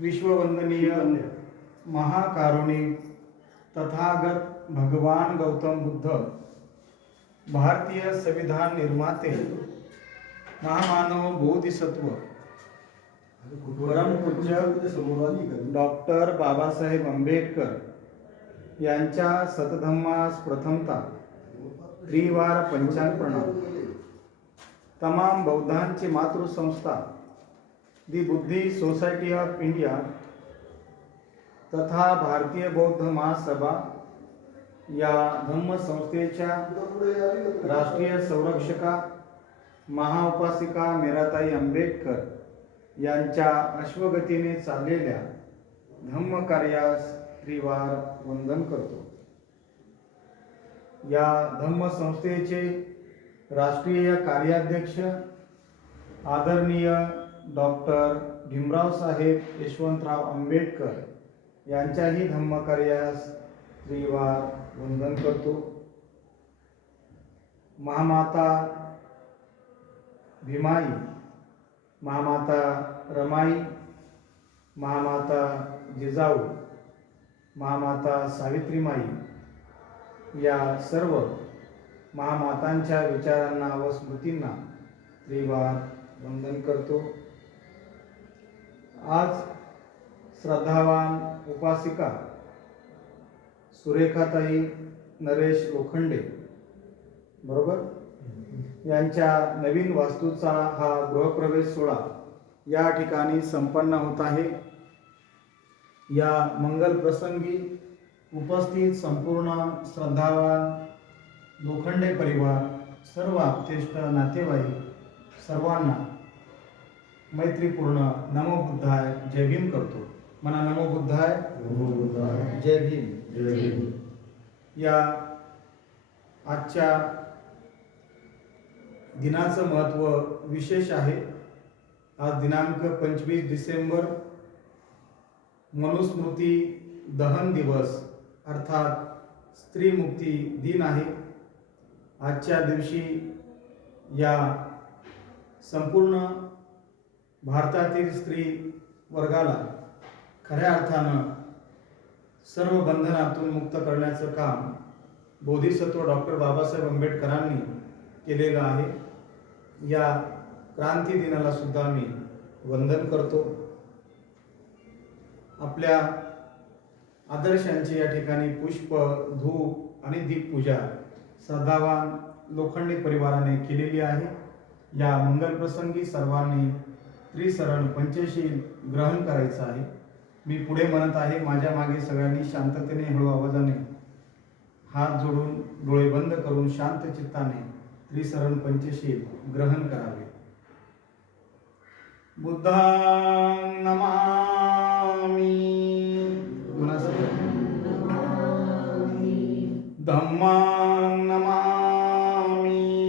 विश्ववंदनीय महाकारुणिक तथागत भगवान गौतम बुद्ध भारतीय संविधान निर्माते महामानव बोधिसत्व परमपूज्य डॉक्टर बाबासाहेब आंबेडकर यांच्या सतधम्मास प्रथमता त्रिवार पंचांग प्रणाम तमाम बौद्धांची मातृसंस्था दी बुद्धी सोसायटी ऑफ इंडिया तथा भारतीय बौद्ध महासभा या धम्म संस्थेच्या राष्ट्रीय संरक्षका महाउपासिका मेराताई आंबेडकर यांच्या अश्वगतीने चाललेल्या धम्म कार्यास त्रिवार वंदन करतो. या धम्म संस्थेचे राष्ट्रीय कार्याध्यक्ष आदरणीय डॉक्टर भीमराव साहेब यशवंतराव आंबेडकर यांच्याही धम्मकार्यास त्रिवार वंदन करतो. महामाता भीमाई महामाता रमाई महामाता जिजाऊ महामाता सावित्रीमाई या सर्व महामातांच्या विचारांना व स्मृतींना त्रिवार वंदन करतो. आज श्रद्धावान उपासिका सुरेखाताई नरेश लोखंडे बरोबर? यांच्या नवीन वास्तूचा हा गृहप्रवेश सोहळा या ठिकाणी संपन्न होत आहे. या मंगल प्रसंगी उपस्थित संपूर्ण श्रद्धावान लोखंडे परिवार सर्व आप्तेष्ट नातेवाईक सर्वांना मैत्रीपूर्ण नमो बुद्धाय जय भीम करतो. म्हणा नमो बुद्धाय. जय भीम. या आजच्या दिनाचं महत्त्व विशेष आहे. आज दिनांक पंचवीस डिसेंबर मनुस्मृती दहन दिवस अर्थात स्त्री मुक्ती दिन आहे. आजच्या दिवशी या संपूर्ण भारतातील स्त्री वर्गाला खऱ्या अर्थानं सर्व बंधनातून मुक्त करण्याचं काम बोधिसत्व डॉक्टर बाबासाहेब आंबेडकरांनी केलेलं आहे. या क्रांती दिनाला सुद्धा मी वंदन करतो. आपल्या आदर्शांची या ठिकाणी पुष्प धूप आणि दीपपूजा सदावान लोखंडे परिवाराने केलेली आहे. या मंगलप्रसंगी सर्वांनी त्रिसरण पंचशील ग्रहण करायचं आहे. मी पुढे म्हणत आहे माझ्या मागे सगळ्यांनी शांततेने हळू आवाजाने हात जोडून डोळे बंद करून शांत चित्ताने त्रिसरण पंचशील ग्रहण करावे. बुद्धां नमामि. धम्मां नमामि.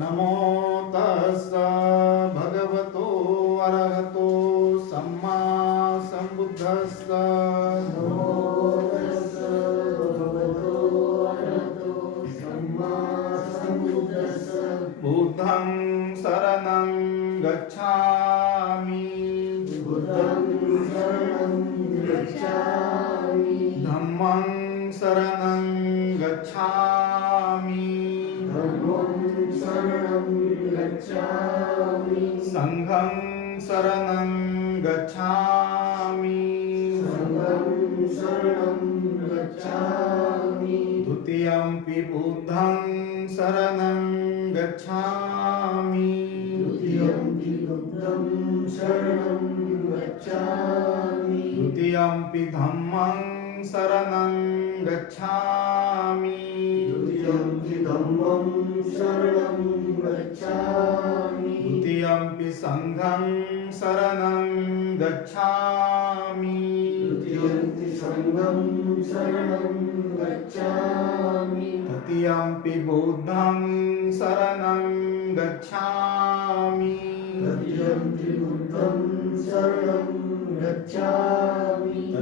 नमो तस्सा द्वितीयंपि बुद्धं शरणं गच्छामि। शरणं गच्छामि शरणं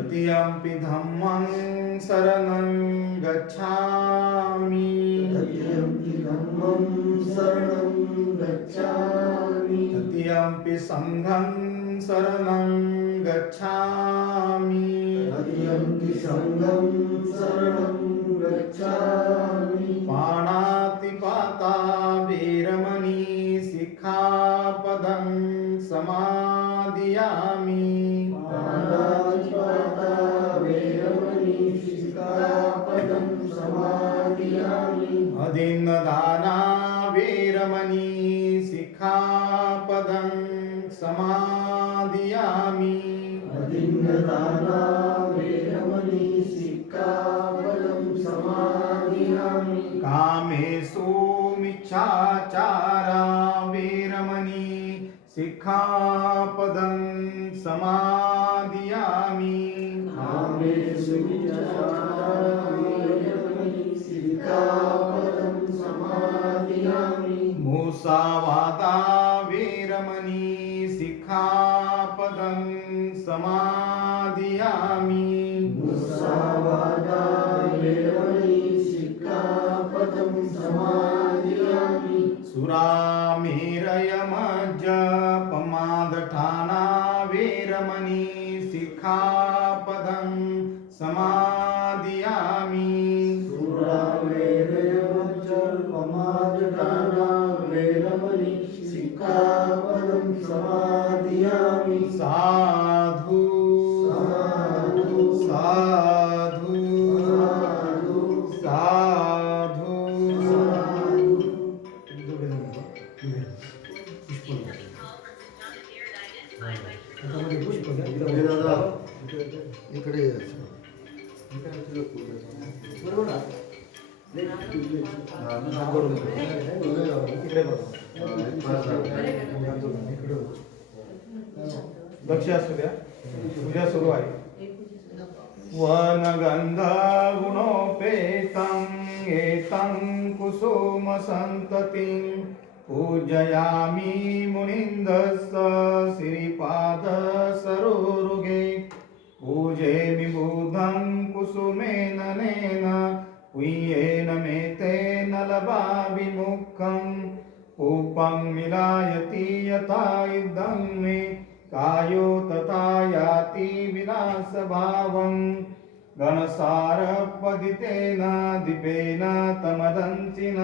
तृतीयम्पि धम्मं शरणं गच्छामि। धम्मं शरणं गच्छामि। तृतीयम्पि सङ्घं शरणं गच्छामि। तृतीयम्पि सङ्गं নদানা समादियामि लक्ष असू द्या. पूजा सुरू आहे. वनगंध गुणोपेतं एतं कुसुमसन्ततिं पूजयामि श्रीपाद श्रीपादसरोरुगे पूजेमि बुधं कुसुमेन मेतेन मिलायति यथा इदं मे कायो तथा याति विनाशभावं गणसारपदितेन दीपेन तमदन्तिन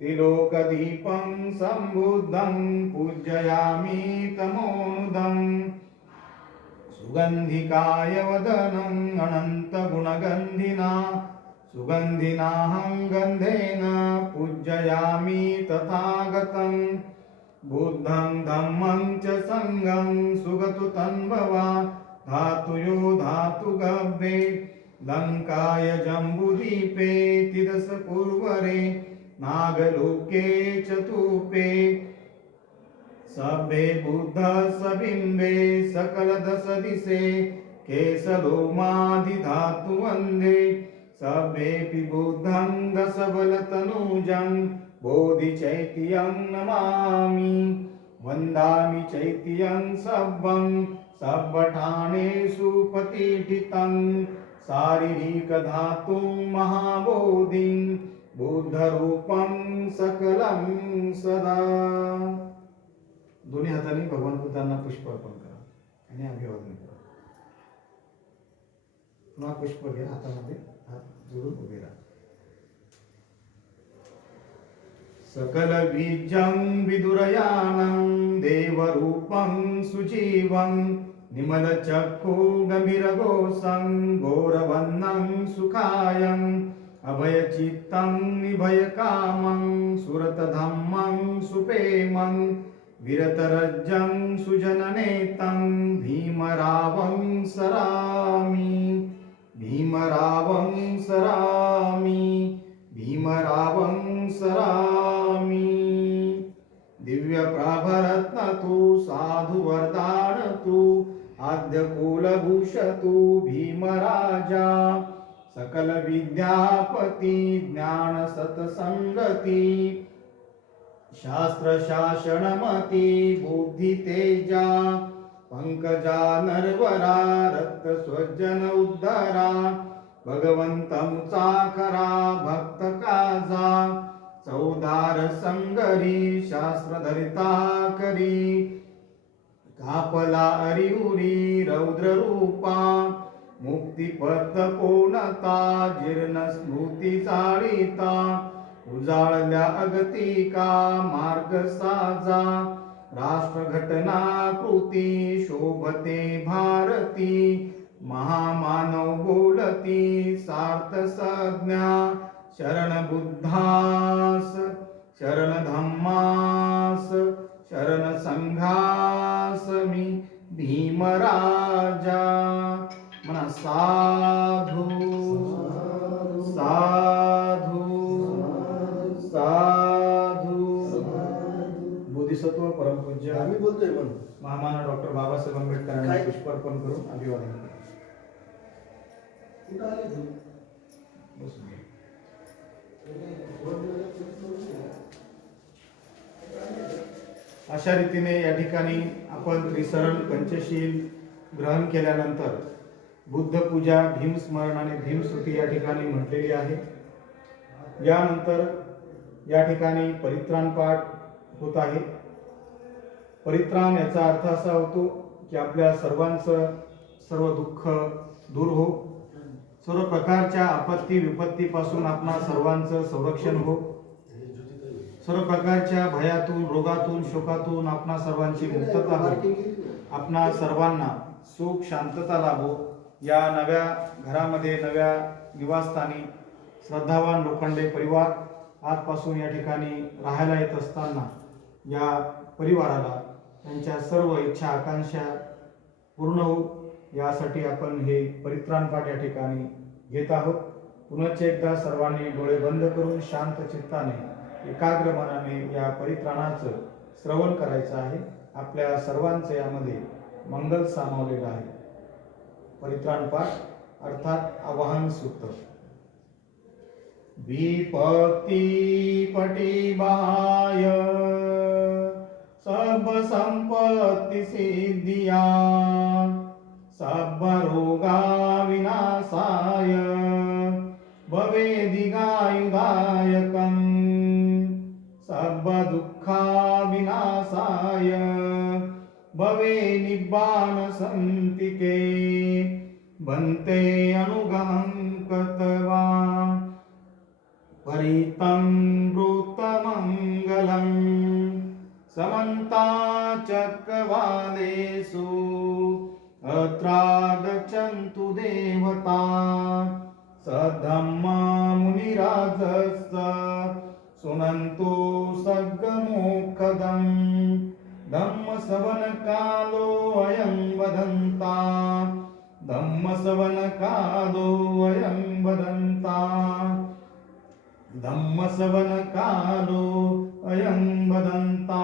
तिलोकदीपं सम्बुद्धं पूजयामि तमोनुदम् सुगन्धिकाय वदनम् अनन्तगुणगन्धिना सुगन्धिनाहं गन्धेन पूजयामि तथागतम् बुद्धं धम्मं च सङ्गं सुगतु तन्भवा धातुयो धातुगव्ये लङ्काय जम्बुदीपे तिरसपूर्वरे नागलोके चतुपे सभे बुद्ध सबिंबे सकल दस दिशे केशलोमाधिधातु वन्दे। सभेऽपि बुद्धं दशबलतनुजं बोधिचैत्यं नमामि। वन्दामि चैत्यं सब्बं सब्बठाणेषु प्रतिष्ठितं शारीरिकधातुं महाबोधिं बुद्धरूपं सकलं सदा। दोन्ही हाताने भगवान बुद्धांना पुष्प अर्पण करा आणि अभिवादन करा. पुन्हा पुष्प घ्या हातामध्ये हात जोडून उभे राहा. सकल बीजं विदुरयानं देवरूपं सुजीवं निमलचक्षु गम्भीरघोषं घोरवन्नं सुखायम् अभयचित्तं निभयकामं सुरतधम्मं सुपेमं विरतरज्जं सुजननेतं भीमरावं सरामि। भीमरावं सरामि। भीमरावं सरामि। दिव्यप्रभरत्न तु साधुवरदान तु आद्यकुलभूषतु भीमराजा। सकलविद्यापति ज्ञानसत्सङ्गति शास्त्र शासन शास्त्र शासनमती बुद्धी तेजा पंकजा नरवरा रक्त स्वजन उद्धारा भगवंत मुचाकरा भक्त काजा चौदार संगरी शास्त्र धरिता करी कापला अरिउरी रौद्र रूपा मुक्तिपथ कोणता जीर्ण स्मृती चाळीता उजाळल्या अगतिका मार्ग साजा? राष्ट्रघटना कृती शोभते भारती. महामानव बोलती सार्थ संज्ञा. शरण बुद्धास शरण धम्मास शरण संघास मी भीमराजा म्हणा साधू. साधू. बोधिसत्व परमपूज्य आम्ही बोलतोय म्हणून महामानव डॉक्टर बाबासाहेब आंबेडकरांनी काय? पुष्पार्पण करून अभिवादन. कुठं आले तुम्ही? बसून घ्या. अशा रीतीने या ठिकाणी आपण त्रिसरण पंचशील ग्रहण केल्यानंतर बुद्ध पूजा भीमस्मरण आणि भीमस्तुती या ठिकाणी म्हटलेली आहे यानंतर या ठिकाणी परित्राण पाठ होत आहे परित्राण याचा अर्थ असा होतो की आपल्या सर्वांचं सर्व दुःख दूर हो. सर्व प्रकारच्या आपत्ती विपत्तीपासून आपणा सर्वांचं संरक्षण हो. सर्व प्रकारच्या भयातून रोगातून शोकातून आपणा सर्वांची मुक्तता हो. आपणा सर्वांना सुख शांतता लाभो. या नव्या घरामध्ये नव्या निवासस्थानी श्रद्धावान लोखंडे परिवार आजपासून या ठिकाणी राहायला येत असताना या परिवाराला त्यांच्या सर्व इच्छा आकांक्षा पूर्ण हो यासाठी आपण हे परित्राणपाठ या ठिकाणी घेत आहोत. पुनश्च एकदा सर्वांनी डोळे बंद करून शांत चित्ताने एकाग्र मनाने या परित्राणाचं श्रवण करायचं आहे. आपल्या सर्वांचं यामध्ये मंगल सामावलेलं आहे. परित्राणपाठ अर्थात आवाहन सूत्र. विपत्ती पटिबाय। सब संपत्ति सिद्धिया सब रोगा विनाशाय भवे दिगायुदायकम् सब दुःखा विनाशाय भवे निब्बान सन्तिके भन्ते अनुगहं कृत्वा परितं वृत्तमङ्गलम् समन्ता चक्रवालेषु अत्रागच्छन्तु देवता। सद्धम्मा मुनिराजस्य सुनन्तु सद्गमोक्षदम् धम्मसवनकालो अयं वदन्ता। धम्मसवनकालो अयं वदन्ता। धम्मसवनकालो अयं वदन्ता।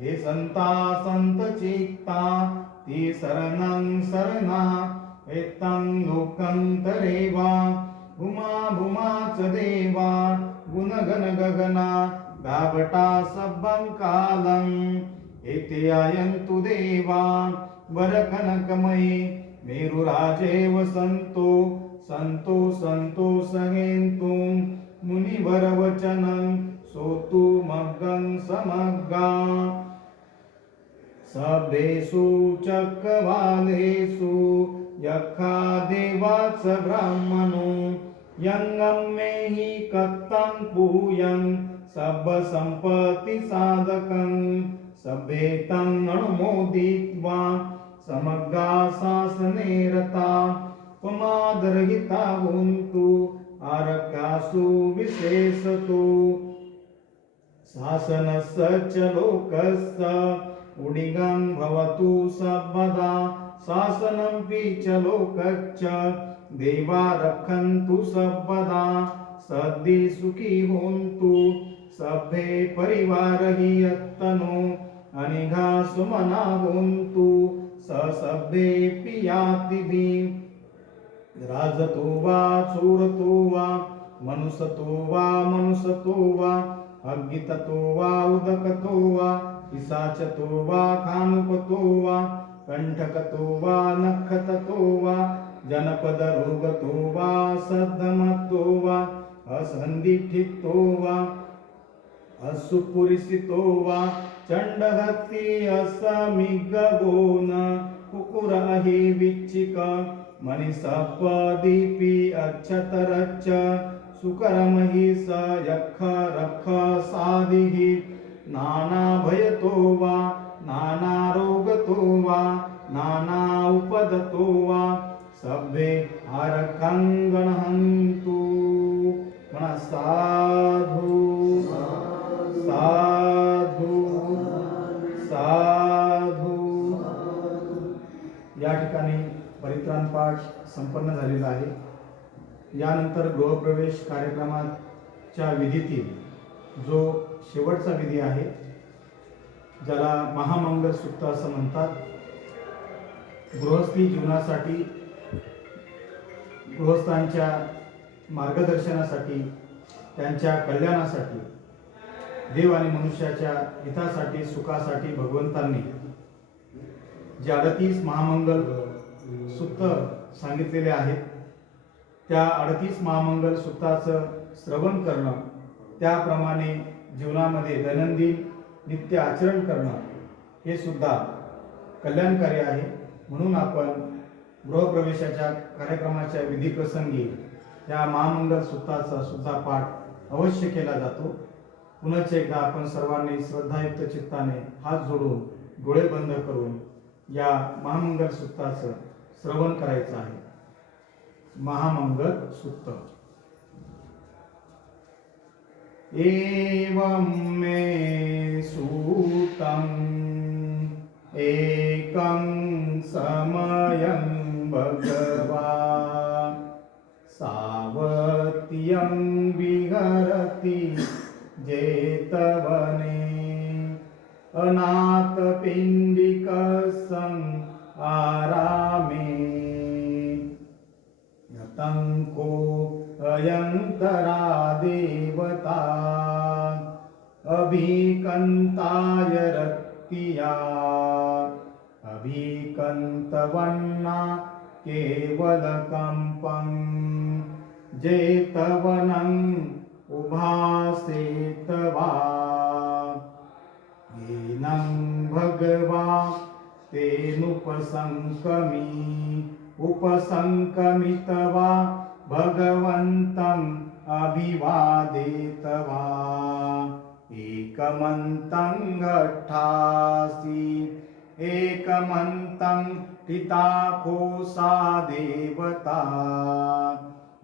हे संता संत चित्ता। ती शरणं शरणा। एतं लोकं भुमा भुमा च देवा। गुणगण गगना। गावटा सब्बं कालं। एते आयन्तु देवा। वरकनकमयी मेरुराजेव सन्तो सन्तो सन्तो सहेन्तु मुनिवरवचनं सोतु मग्गं समग्गा सभेषु चक्रवालेषु यखा देवाच ब्राह्मणो यङ्गं मे हि कत्तं पूयं सब्बसम्पत्तिसाधकं सभेतं अनुमोदित्वा समग्रा शासने रता पमादरहिता हुन्तु आरकासु विशेषतो शासनस्य च लोकस्य उडिगं भवतु सर्वदा शासनमपि च लोकश्च देवा रक्षन्तु सर्वदा सद्दि सुखी होन्तु सभे परिवारहि यत्तनो अनिघा सुमना होन्तु स सभ्येऽपि यातिभिः राजतो वा चोरतो वा मनुसतो वा मनुसतो वा ಅಗ್ನಿತೋ ವಾ ಉದಕತೋ ವಾ ಪಿಸಾಚತೋ ವಾ ಕಾನುಕತೋ ವಾ ಕಂಠಕತೋ ವಾ ನಖತತೋ ವಾ ಜನಪದ ರೋಗತೋ ವಾ ಸದ್ದಮತೋ ವಾ ಅಸಂದಿಟ್ಟಿತೋ ವಾ ಅಸುಪುರಿಸಿತೋ ವಾ ಚಂಡಹತ್ತಿ ಅಸ ಮಿಗ್ಗಗೋನ ಕುಕುರಾಹಿ ವಿಚ್ಚಿಕ ಮನಿಸಪ್ಪ ದೀಪಿ, ಅಚ್ಚತರಚ್ಚ सुकरमहि स यक्ष रक्ष सादिः नानाभयतो वा नानारोगतो वा नाना उपदतो वा सभ्ये हरकङ्गणहन्तु। म्हणा साधू। साधू। साधू। या ठिकाणी परित्राण पाठ संपन्न झालेला आहे. यानंतर गृहप्रवेश कार्यक्रमाच्या विधीतील जो शेवटचा विधी आहे ज्याला महामंगल सुक्त असं म्हणतात गृहस्थी जीवनासाठी गृहस्थांच्या मार्गदर्शनासाठी त्यांच्या कल्याणासाठी देव आणि मनुष्याच्या हितासाठी सुखासाठी भगवंतांनी जे अडतीस महामंगल सुत्त सांगितलेले आहेत त्या अडतीस महामंगल सुत्ताचं श्रवण करणं त्याप्रमाणे जीवनामध्ये दैनंदिन नित्य आचरण करणं हे सुद्धा कल्याणकारी आहे. म्हणून आपण गृहप्रवेशाच्या कार्यक्रमाच्या विधीप्रसंगी या महामंगल सुत्ताचा सुद्धा पाठ अवश्य केला जातो. पुनश्च एकदा आपण सर्वांनी श्रद्धायुक्त चित्ताने हात जोडून डोळे बंद करून या महामंगल सुत्ताचं श्रवण करायचं आहे. महामंगल सुत्त एवं मे सूतम् एकं समयं भगवा सावत्यं विहरति जेतवने अनाथपिण्डिकसं आरा यतङ्को अयन्तरा देवता अभिकन्ताय रक्तिया अभिकन्तवन्ना केवलकम्पं। जेतवनम् उभासेतवा। येनं भगवा तेनुपसङ्कमी उपसङ्कमितवा भगवन्तम् अभिवादेतवा। एकमन्तं घट्टासि एकमन्तं पिताकोसा देवता।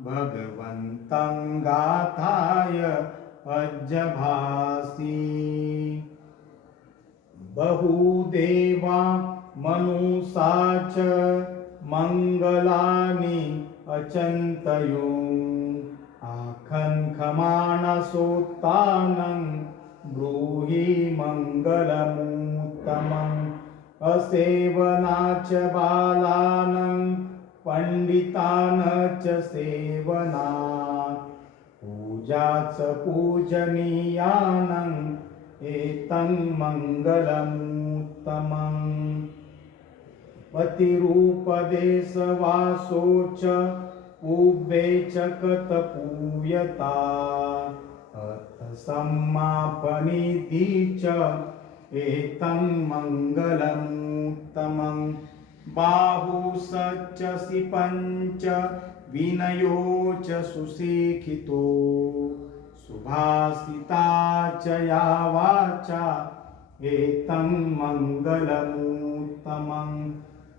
भगवन्तं गाथाय अज्जभासि बहुदेवा मनुषा च मङ्गलानि अचन्तयो आखङ्खमाणसोत्तानं ब्रूहि असेवना असेवनाच बालानं पण्डितान च सेवना पूजाच पूजनीयानं एतं मङ्गलमुत्तमम् पतिरूपदेशवासो च उभे च कतपूयता। समापनीति च एतं मङ्गलमुत्तमं बाहुसच्चसि पञ्च विनयो च सुशिक्षितो। सुभाषिता च या वाचा एतं मङ्गलमुत्तमं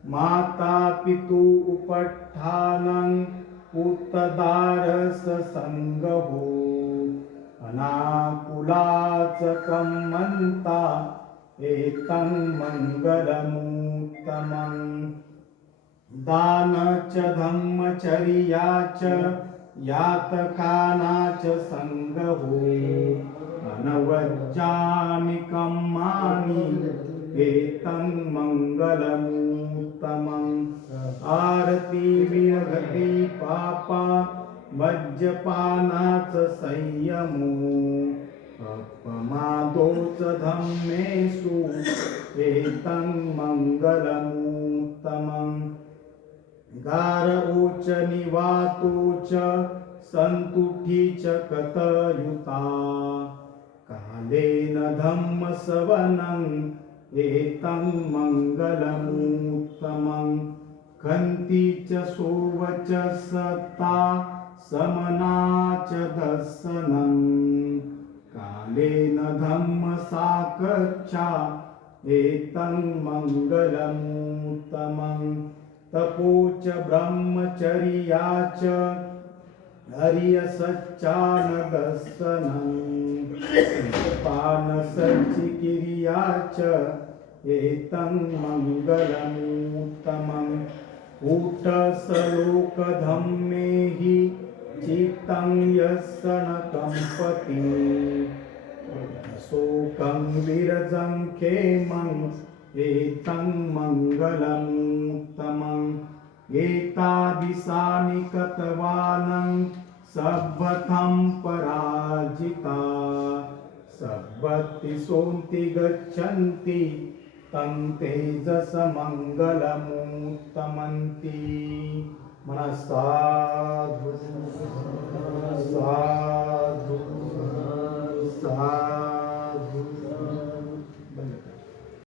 माता पितु उपट्ठानं संगहो अनाकुलाच कम्मन्ता एतं मङ्गलमुत्तमम् दान च धम्मचर्या च यातकाना च सङ्गहो अनवज्जामि कम्मानि एतं मङ्गलमुत्तमम् आरती विरगती पापा वज्रपानाच संयमो। अपमादोच धम्मेषु एतं मङ्गलमुत्तमम् गारओच निवातो च सन्तुठी च कतयुता। कालेन धम्मसवनम् एतं मङ्गलमुत्तमम् कन्ति च सोवच सत्ता समना च दर्शनम् कालेन धम्मसाकच्छा एतं मङ्गलमुत्तमम् तपो च ब्रह्मचर्या च हर्यसच्चानदर्शनम् पानसच्चिकिर्या च एतं मङ्गलमुत्तमम्। कूटसलोकधम्मे हि चित्तं यस्सनकम्पति शोकं विरजं खेमम् एतं मङ्गलमुत्तमम्। एतादिशानि कतवानं सब्बथं पराजिता। सब्बति सोन्ति गच्छन्ति तं तेजसमङ्गलमुत्तमन्ति मनः साधु साधु साधु